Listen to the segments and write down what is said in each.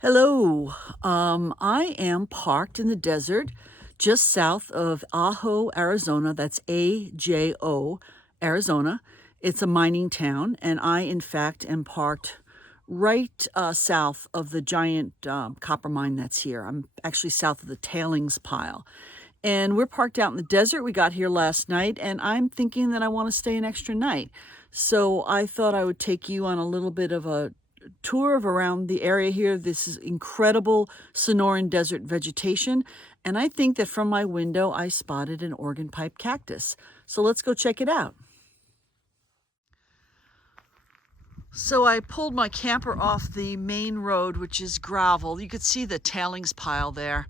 Hello. I am parked in the desert just south of Ajo, Arizona. That's AJO, Arizona. It's a mining town, and I, in fact, am parked right south of the giant copper mine that's here. I'm actually south of the tailings pile. And we're parked out in the desert. We got here last night, and I'm thinking that I want to stay an extra night. So I thought I would take you on a little bit of a tour of around the area here. This is incredible Sonoran desert vegetation. And I think that from my window, I spotted an organ pipe cactus. So let's go check it out. So I pulled my camper off the main road, which is gravel. You could see the tailings pile there.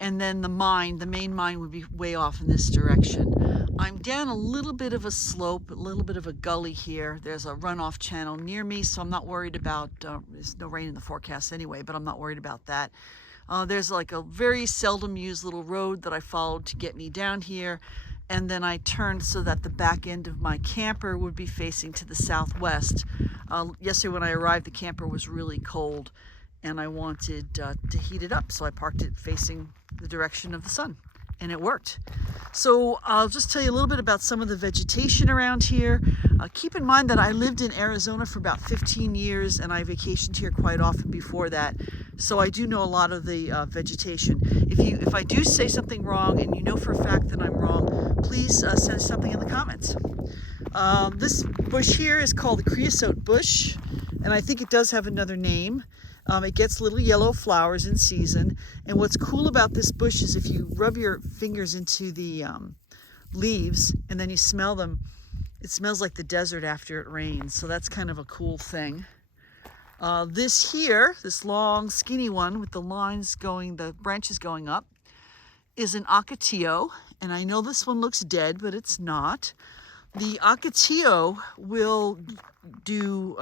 And then the main mine would be way off in this direction. I'm down a little bit of a slope, a little bit of a gully here. There's a runoff channel near me, so I'm not worried about, there's no rain in the forecast anyway, but I'm not worried about that. There's like a very seldom used little road that I followed to get me down here. And then I turned so that the back end of my camper would be facing to the southwest. Yesterday when I arrived, the camper was really cold and I wanted to heat it up. So I parked it facing the direction of the sun, and it worked. So I'll just tell you a little bit about some of the vegetation around here. Keep in mind that I lived in Arizona for about 15 years and I vacationed here quite often before that. So I do know a lot of the vegetation. If I do say something wrong and you know for a fact that I'm wrong, please send something in the comments. This bush here is called the creosote bush, and I think it does have another name. It gets little yellow flowers in season, and what's cool about this bush is if you rub your fingers into the leaves and then you smell them, it smells like the desert after it rains, so that's kind of a cool thing. This long skinny one with the branches going up, is an ocotillo, and I know this one looks dead, but it's not. The ocotillo will do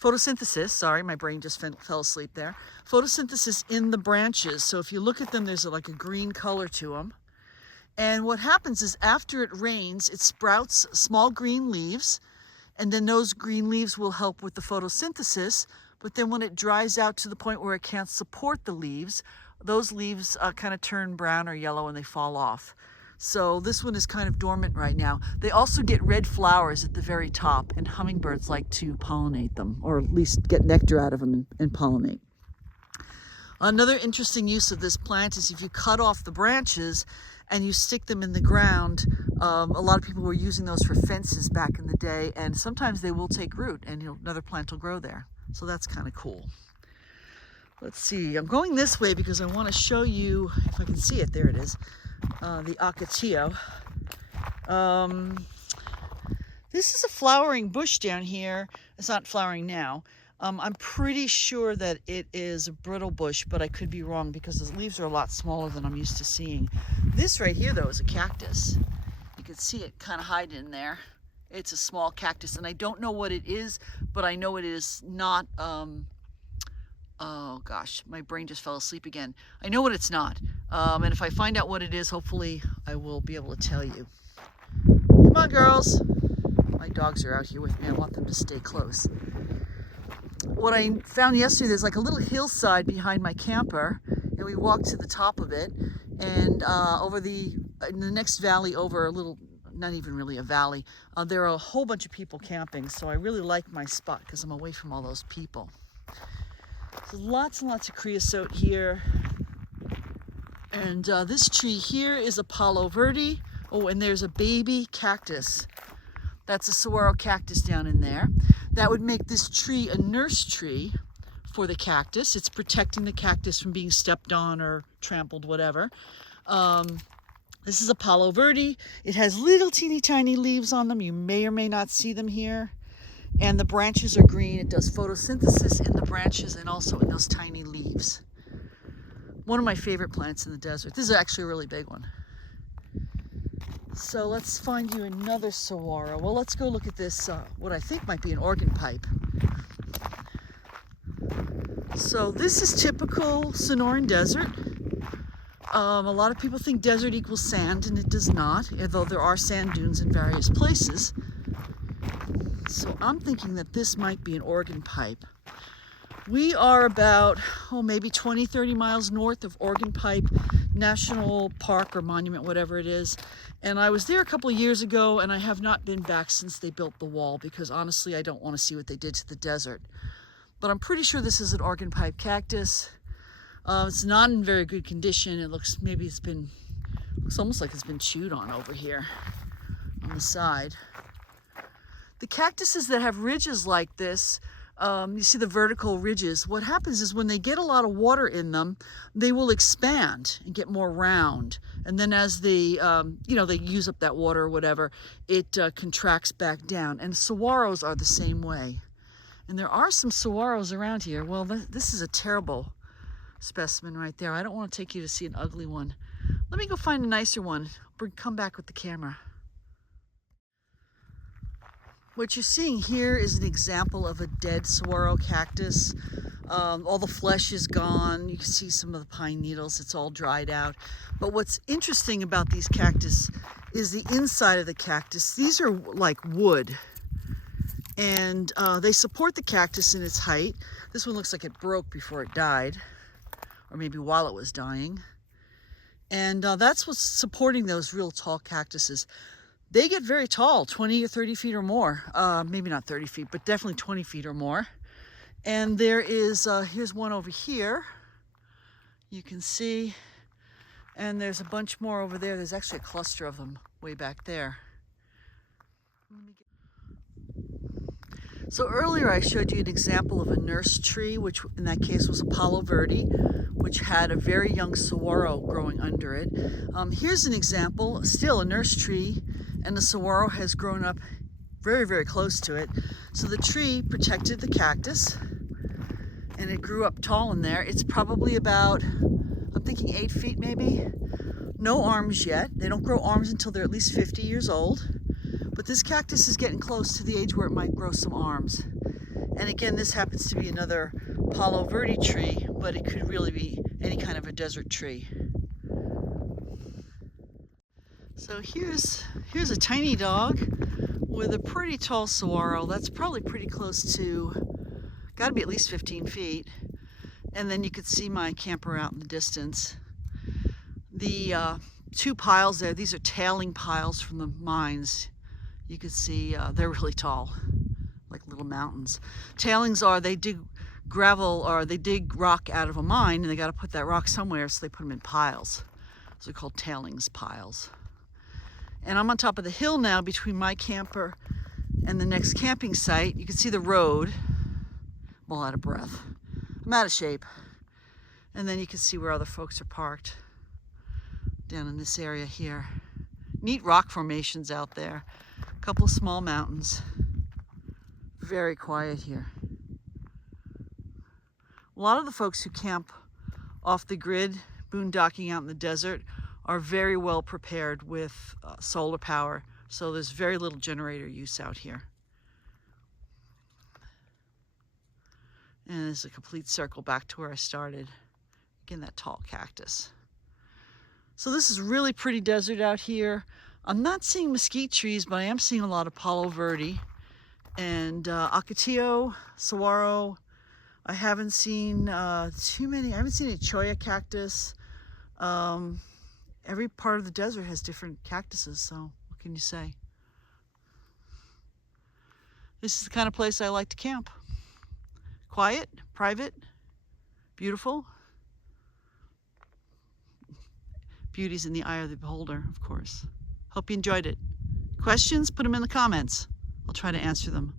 photosynthesis. Sorry, my brain just fell asleep there. Photosynthesis in the branches. So if you look at them, there's like a green color to them. And what happens is after it rains, it sprouts small green leaves, and then those green leaves will help with the photosynthesis. But then when it dries out to the point where it can't support the leaves, those leaves kind of turn brown or yellow and they fall off. So this one is kind of dormant right now. They also get red flowers at the very top, and hummingbirds like to pollinate them, or at least get nectar out of them and pollinate. Another interesting use of this plant is if you cut off the branches and you stick them in the ground. A lot of people were using those for fences back in the day, and sometimes they will take root and another plant will grow there. So that's kind of cool. Let's see, I'm going this way because I want to show you, if I can see it, there it is. The ocotillo. This is a flowering bush down here. It's not flowering now. I'm pretty sure that it is a brittle bush, but I could be wrong because the leaves are a lot smaller than I'm used to seeing. This right here, though, is a cactus. You can see it kind of hiding in there. It's a small cactus, and I don't know what it is, but I know it is not, oh gosh, my brain just fell asleep again. I know what it's not. And if I find out what it is, hopefully I will be able to tell you. Come on, girls. My dogs are out here with me. I want them to stay close. What I found yesterday, there's like a little hillside behind my camper, and we walked to the top of it, and in the next valley over a little, not even really a valley, there are a whole bunch of people camping, so I really like my spot because I'm away from all those people. So lots and lots of creosote here. And this tree here is a Palo Verde. Oh, and there's a baby cactus. That's a saguaro cactus down in there. That would make this tree a nurse tree for the cactus. It's protecting the cactus from being stepped on or trampled, whatever. This is a Palo Verde. It has little teeny tiny leaves on them. You may or may not see them here. And the branches are green. It does photosynthesis in the branches and also in those tiny leaves. One of my favorite plants in the desert. This is actually a really big one. So let's find you another saguaro. Well, let's go look at this, what I think might be an organ pipe. So this is typical Sonoran desert. A lot of people think desert equals sand, and it does not, although there are sand dunes in various places. So I'm thinking that this might be an organ pipe. We are about, maybe 20, 30 miles north of Organ Pipe National Park or Monument, whatever it is. And I was there a couple of years ago, and I have not been back since they built the wall because honestly, I don't want to see what they did to the desert. But I'm pretty sure this is an Organ Pipe cactus. It's not in very good condition. It looks, looks almost like it's been chewed on over here on the side. The cactuses that have ridges like this, you see the vertical ridges. What happens is when they get a lot of water in them, they will expand and get more round. And then as they, they use up that water or whatever, it contracts back down. And saguaros are the same way. And there are some saguaros around here. Well, this is a terrible specimen right there. I don't want to take you to see an ugly one. Let me go find a nicer one. Come back with the camera. What you're seeing here is an example of a dead saguaro cactus. All the flesh is gone. You can see some of the pine needles. It's all dried out. But what's interesting about these cactus is the inside of the cactus. These are like wood. And they support the cactus in its height. This one looks like it broke before it died, or maybe while it was dying. And that's what's supporting those real tall cactuses. They get very tall, 20 or 30 feet or more. Maybe not 30 feet, but definitely 20 feet or more. And there is, here's one over here. You can see, and there's a bunch more over there. There's actually a cluster of them way back there. So earlier I showed you an example of a nurse tree, which in that case was a Palo Verde, which had a very young saguaro growing under it. Here's an example, still a nurse tree, and the saguaro has grown up very, very close to it. So the tree protected the cactus, and it grew up tall in there. It's probably about, I'm thinking 8 feet maybe. No arms yet. They don't grow arms until they're at least 50 years old. But this cactus is getting close to the age where it might grow some arms. And again, this happens to be another Palo Verde tree, but it could really be any kind of a desert tree. So here's a tiny dog with a pretty tall saguaro. That's probably pretty close to, gotta be at least 15 feet. And then you could see my camper out in the distance. The two piles there, these are tailing piles from the mines. You can see they're really tall, like little mountains. Tailings are, they dig gravel or they dig rock out of a mine, and they got to put that rock somewhere, so they put them in piles. Those are called tailings piles. And I'm on top of the hill now between my camper and the next camping site. You can see the road. I'm all out of breath. I'm out of shape. And then you can see where other folks are parked down in this area here. Neat rock formations out there. A couple small mountains. Very quiet here. A lot of the folks who camp off the grid, boondocking out in the desert, are very well prepared with solar power. So there's very little generator use out here. And there's a complete circle back to where I started. Again, that tall cactus. So this is really pretty desert out here. I'm not seeing mesquite trees, but I am seeing a lot of Palo Verde and Ocotillo, saguaro. I haven't seen too many. I haven't seen a cholla cactus. Every part of the desert has different cactuses, so what can you say? This is the kind of place I like to camp. Quiet, private, beautiful. Beauty's in the eye of the beholder, of course. Hope you enjoyed it. Questions? Put them in the comments. I'll try to answer them.